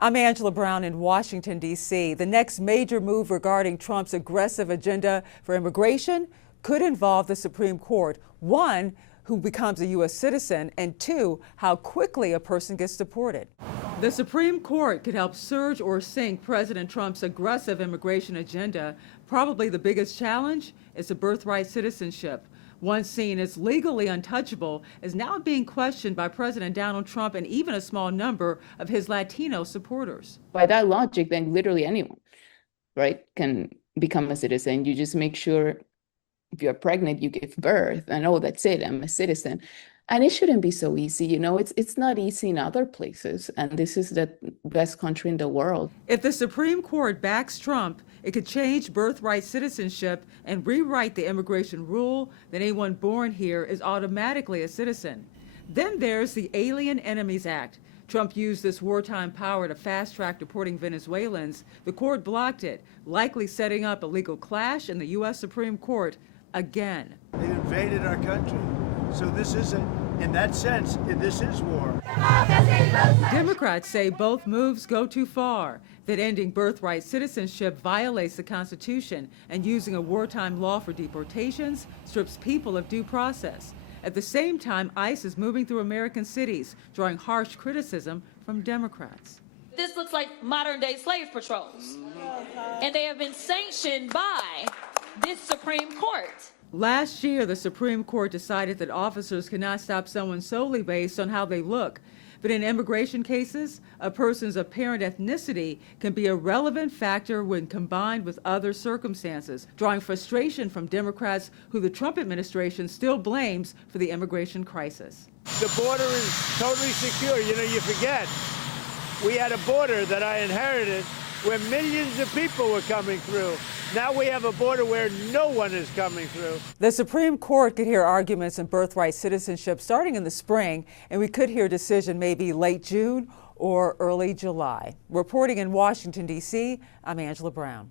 I'm Angela Brown in Washington, D.C. The next major move regarding Trump's aggressive agenda for immigration could involve the Supreme Court. One, who becomes a U.S. citizen, and two, how quickly a person gets deported. The Supreme Court could help surge or sink President Trump's aggressive immigration agenda. Probably the biggest challenge is the birthright citizenship. Once seen as legally untouchable, is now being questioned by President Donald Trump and even a small number of his Latino supporters. By that logic, then literally anyone, right, can become a citizen. You just make sure if you're pregnant, you give birth, and oh, that's it, I'm a citizen. And it shouldn't be so easy. You know, it's not easy in other places, and this is the best country in the world. If the Supreme Court backs Trump, it could change birthright citizenship and rewrite the immigration rule that anyone born here is automatically a citizen. Then there's the Alien Enemies Act. Trump used this wartime power to fast-track deporting Venezuelans. The court blocked it, likely setting up a legal clash in the U.S. Supreme Court again. They invaded our country. So this isn't, in that sense, this is war. Democrats say both moves go too far, that ending birthright citizenship violates the Constitution, and using a wartime law for deportations strips people of due process. At the same time, ICE is moving through American cities, drawing harsh criticism from Democrats. This looks like modern-day slave patrols, and they have been sanctioned by this Supreme Court. Last year, the Supreme Court decided that officers cannot stop someone solely based on how they look. But in immigration cases, a person's apparent ethnicity can be a relevant factor when combined with other circumstances, drawing frustration from Democrats who the Trump administration still blames for the immigration crisis. The border is totally secure. You know, you forget. We had a border that I inherited where millions of people were coming through. Now we have a border where no one is coming through. The Supreme Court could hear arguments in birthright citizenship starting in the spring, and we could hear a decision maybe late June or early July. Reporting in Washington, D.C., I'm Angela Brown.